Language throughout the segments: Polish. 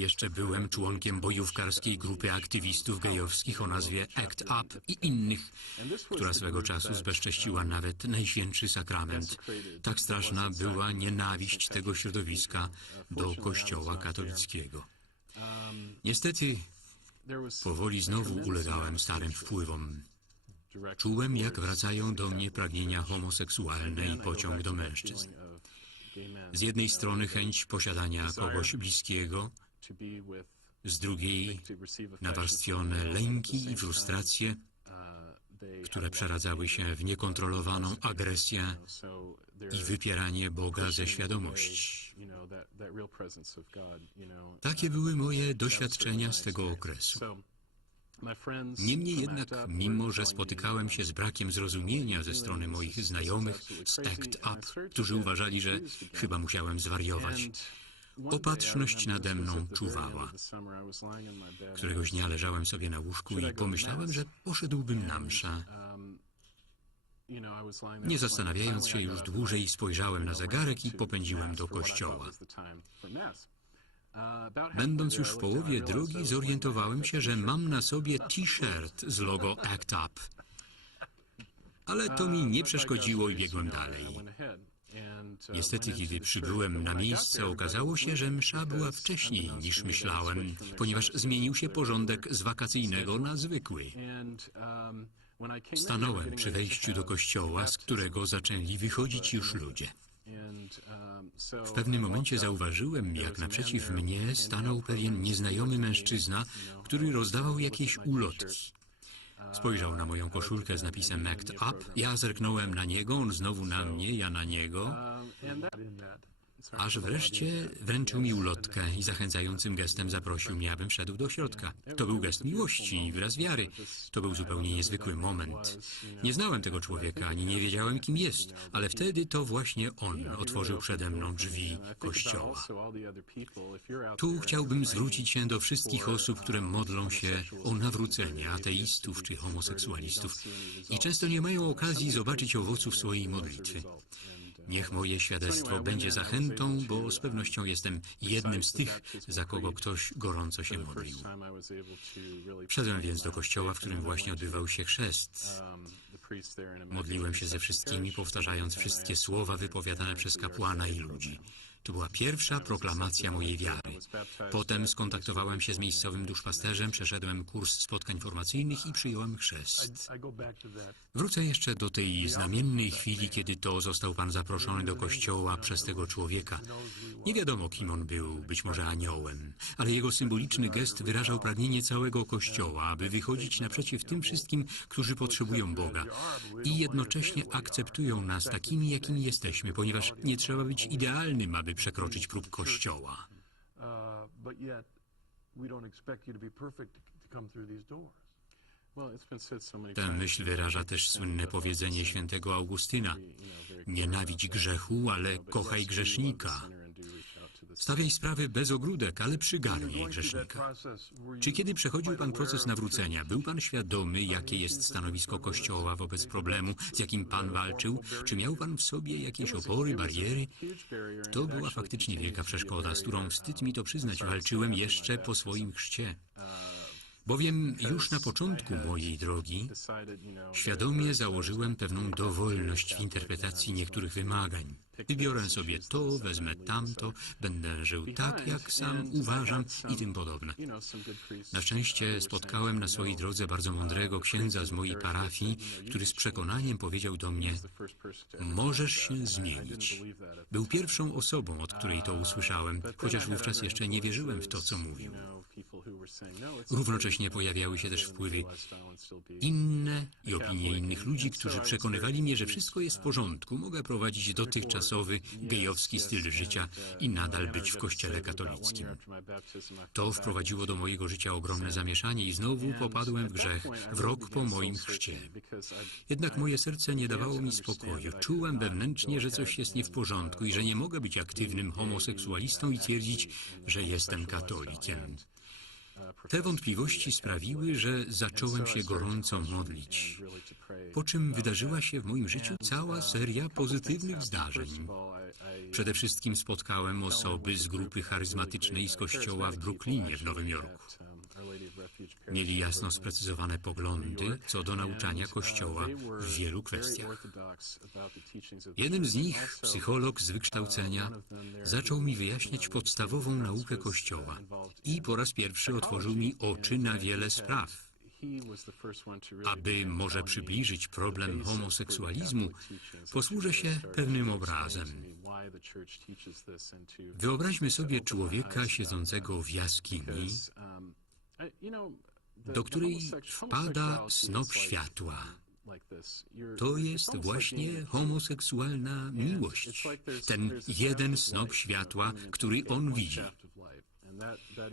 Jeszcze byłem członkiem bojówkarskiej grupy aktywistów gejowskich o nazwie ACT UP i innych, która swego czasu zbezcześciła nawet Najświętszy Sakrament. Tak straszna była nienawiść tego środowiska do Kościoła katolickiego. Niestety powoli znowu ulegałem starym wpływom. Czułem, jak wracają do mnie pragnienia homoseksualne i pociąg do mężczyzn. Z jednej strony chęć posiadania kogoś bliskiego, z drugiej nawarstwione lęki i frustracje, które przeradzały się w niekontrolowaną agresję i wypieranie Boga ze świadomości. Takie były moje doświadczenia z tego okresu. Niemniej jednak, mimo że spotykałem się z brakiem zrozumienia ze strony moich znajomych z ACT UP, którzy uważali, że chyba musiałem zwariować, Opatrzność nade mną czuwała. Któregoś dnia leżałem sobie na łóżku i pomyślałem, że poszedłbym na mszę. Nie zastanawiając się już dłużej, spojrzałem na zegarek i popędziłem do kościoła. Będąc już w połowie drogi, zorientowałem się, że mam na sobie t-shirt z logo ACT UP. Ale to mi nie przeszkodziło i biegłem dalej. Niestety, kiedy przybyłem na miejsce, okazało się, że msza była wcześniej niż myślałem, ponieważ zmienił się porządek z wakacyjnego na zwykły. Stanąłem przy wejściu do kościoła, z którego zaczęli wychodzić już ludzie. W pewnym momencie zauważyłem, jak naprzeciw mnie stanął pewien nieznajomy mężczyzna, który rozdawał jakieś ulotki. Spojrzał na moją koszulkę z napisem Act Up. Ja zerknąłem na niego, on znowu na mnie, ja na niego. Aż wreszcie wręczył mi ulotkę i zachęcającym gestem zaprosił mnie, abym wszedł do środka. To był gest miłości i wyraz wiary. To był zupełnie niezwykły moment. Nie znałem tego człowieka, ani nie wiedziałem, kim jest, ale wtedy to właśnie on otworzył przede mną drzwi kościoła. Tu chciałbym zwrócić się do wszystkich osób, które modlą się o nawrócenie ateistów czy homoseksualistów i często nie mają okazji zobaczyć owoców swojej modlitwy. Niech moje świadectwo będzie zachętą, bo z pewnością jestem jednym z tych, za kogo ktoś gorąco się modlił. Wszedłem więc do kościoła, w którym właśnie odbywał się chrzest. Modliłem się ze wszystkimi, powtarzając wszystkie słowa wypowiadane przez kapłana i ludzi. To była pierwsza proklamacja mojej wiary. Potem skontaktowałem się z miejscowym duszpasterzem, przeszedłem kurs spotkań formacyjnych i przyjąłem chrzest. Wrócę jeszcze do tej znamiennej chwili, kiedy to został Pan zaproszony do kościoła przez tego człowieka. Nie wiadomo, kim on był, być może aniołem, ale jego symboliczny gest wyrażał pragnienie całego kościoła, aby wychodzić naprzeciw tym wszystkim, którzy potrzebują Boga i jednocześnie akceptują nas takimi, jakimi jesteśmy, ponieważ nie trzeba być idealnym, aby przekroczyć próg kościoła. Tę myśl wyraża też słynne powiedzenie świętego Augustyna. Nienawidź grzechu, ale kochaj grzesznika. Stawiaj sprawy bez ogródek, ale przygarnij grzesznika. Czy kiedy przechodził Pan proces nawrócenia, był Pan świadomy, jakie jest stanowisko Kościoła wobec problemu, z jakim Pan walczył? Czy miał Pan w sobie jakieś opory, bariery? To była faktycznie wielka przeszkoda, z którą wstyd mi to przyznać, walczyłem jeszcze po swoim chrzcie. Bowiem już na początku mojej drogi świadomie założyłem pewną dowolność w interpretacji niektórych wymagań. Wybiorę sobie to, wezmę tamto, będę żył tak, jak sam uważam i tym podobne. Na szczęście spotkałem na swojej drodze bardzo mądrego księdza z mojej parafii, który z przekonaniem powiedział do mnie, możesz się zmienić. Był pierwszą osobą, od której to usłyszałem, chociaż wówczas jeszcze nie wierzyłem w to, co mówił. Równocześnie pojawiały się też wpływy inne i opinie innych ludzi, którzy przekonywali mnie, że wszystko jest w porządku, mogę prowadzić dotychczasowy gejowski styl życia i nadal być w kościele katolickim. To wprowadziło do mojego życia ogromne zamieszanie i znowu popadłem w grzech w rok po moim chrzcie. Jednak moje serce nie dawało mi spokoju. Czułem wewnętrznie, że coś jest nie w porządku i że nie mogę być aktywnym homoseksualistą i twierdzić, że jestem katolikiem. Te wątpliwości sprawiły, że zacząłem się gorąco modlić, po czym wydarzyła się w moim życiu cała seria pozytywnych zdarzeń. Przede wszystkim spotkałem osoby z grupy charyzmatycznej z kościoła w Brooklynie w Nowym Jorku. Mieli jasno sprecyzowane poglądy co do nauczania Kościoła w wielu kwestiach. Jeden z nich, psycholog z wykształcenia, zaczął mi wyjaśniać podstawową naukę Kościoła i po raz pierwszy otworzył mi oczy na wiele spraw. Aby może przybliżyć problem homoseksualizmu, posłużę się pewnym obrazem. Wyobraźmy sobie człowieka siedzącego w jaskini, do której wpada snop światła. To jest właśnie homoseksualna miłość. Ten jeden snop światła, który on widzi.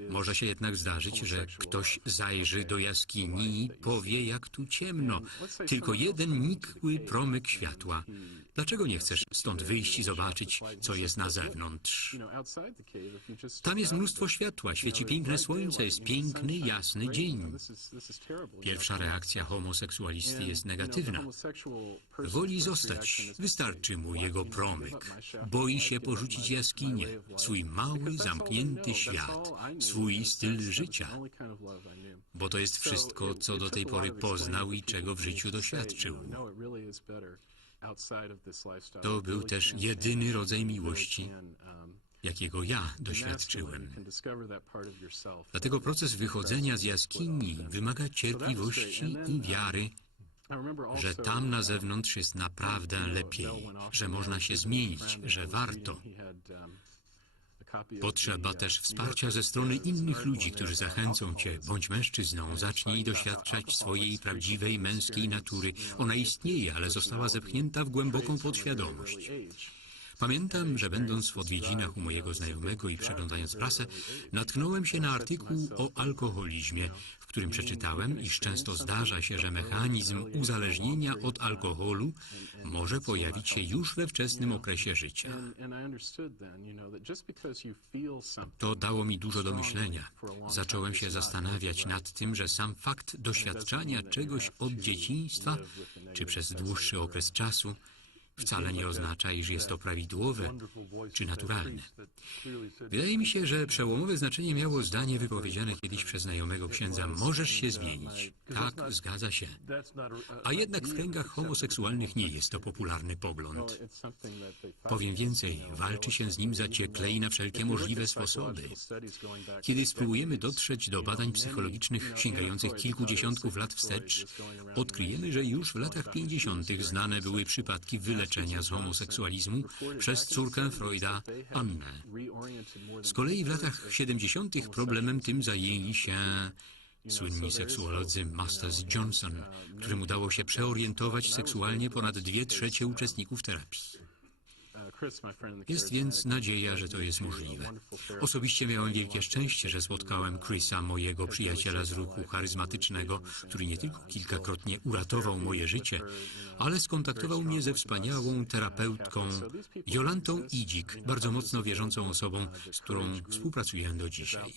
Może się jednak zdarzyć, że ktoś zajrzy do jaskini i powie, jak tu ciemno. Tylko jeden nikły promyk światła. Dlaczego nie chcesz stąd wyjść i zobaczyć, co jest na zewnątrz? Tam jest mnóstwo światła, świeci piękne słońce, jest piękny, jasny dzień. Pierwsza reakcja homoseksualisty jest negatywna. Woli zostać, wystarczy mu jego promyk. Boi się porzucić jaskinię, swój mały, zamknięty świat, swój styl życia, bo to jest wszystko, co do tej pory poznał i czego w życiu doświadczył. To był też jedyny rodzaj miłości, jakiego ja doświadczyłem. Dlatego proces wychodzenia z jaskini wymaga cierpliwości i wiary, że tam na zewnątrz jest naprawdę lepiej, że można się zmienić, że warto. Potrzeba też wsparcia ze strony innych ludzi, którzy zachęcą cię, bądź mężczyzną, zacznij doświadczać swojej prawdziwej męskiej natury. Ona istnieje, ale została zepchnięta w głęboką podświadomość. Pamiętam, że będąc w odwiedzinach u mojego znajomego i przeglądając prasę, natknąłem się na artykuł o alkoholizmie, w którym przeczytałem, iż często zdarza się, że mechanizm uzależnienia od alkoholu może pojawić się już we wczesnym okresie życia. To dało mi dużo do myślenia. Zacząłem się zastanawiać nad tym, że sam fakt doświadczania czegoś od dzieciństwa czy przez dłuższy okres czasu wcale nie oznacza, iż jest to prawidłowe czy naturalne. Wydaje mi się, że przełomowe znaczenie miało zdanie wypowiedziane kiedyś przez znajomego księdza możesz się zmienić. Tak, zgadza się. A jednak w kręgach homoseksualnych nie jest to popularny pogląd. Powiem więcej, walczy się z nim zaciekle i na wszelkie możliwe sposoby. Kiedy spróbujemy dotrzeć do badań psychologicznych sięgających kilkudziesiątków lat wstecz, odkryjemy, że już w latach 50. znane były przypadki wyleczenia leczenia z homoseksualizmu przez córkę Freuda, Annę. Z kolei w latach 70. problemem tym zajęli się słynni seksuolodzy Masters Johnson, którym udało się przeorientować seksualnie ponad dwie trzecie uczestników terapii. Jest więc nadzieja, że to jest możliwe. Osobiście miałem wielkie szczęście, że spotkałem Chrisa, mojego przyjaciela z ruchu charyzmatycznego, który nie tylko kilkakrotnie uratował moje życie, ale skontaktował mnie ze wspaniałą terapeutką Jolantą Idzik, bardzo mocno wierzącą osobą, z którą współpracuję do dzisiaj.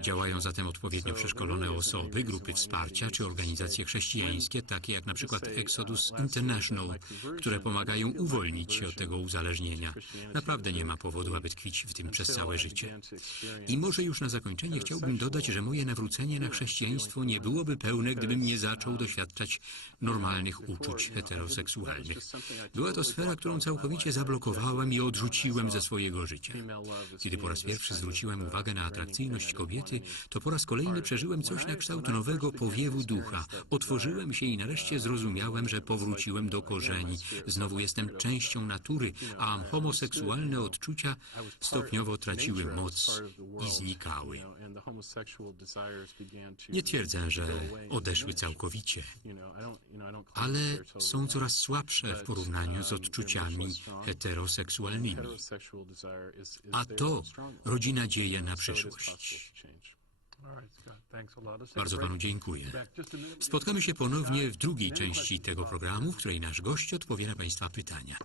Działają zatem odpowiednio przeszkolone osoby, grupy wsparcia czy organizacje chrześcijańskie, takie jak na przykład Exodus International, które pomagają uwolnić się od tego uzależnienia. Naprawdę nie ma powodu, aby tkwić w tym przez całe życie. I może już na zakończenie chciałbym dodać, że moje nawrócenie na chrześcijaństwo nie byłoby pełne, gdybym nie zaczął doświadczać normalnych uczuć heteroseksualnych. Była to sfera, którą całkowicie zablokowałem i odrzuciłem ze swojego życia. Kiedy po raz pierwszy zwróciłem uwagę na atrakcyjność kobiety, to po raz kolejny przeżyłem coś na kształt nowego powiewu ducha. Otworzyłem się i nareszcie zrozumiałem, że powróciłem do korzeni. Znowu jestem częścią natury, a homoseksualne odczucia stopniowo traciły moc i znikały. Nie twierdzę, że odeszły całkowicie, ale są coraz słabsze w porównaniu z odczuciami heteroseksualnymi. A to rodzi nadzieję na przyszłość. Bardzo panu dziękuję. Spotkamy się ponownie w drugiej części tego programu, w której nasz gość odpowie na państwa pytania.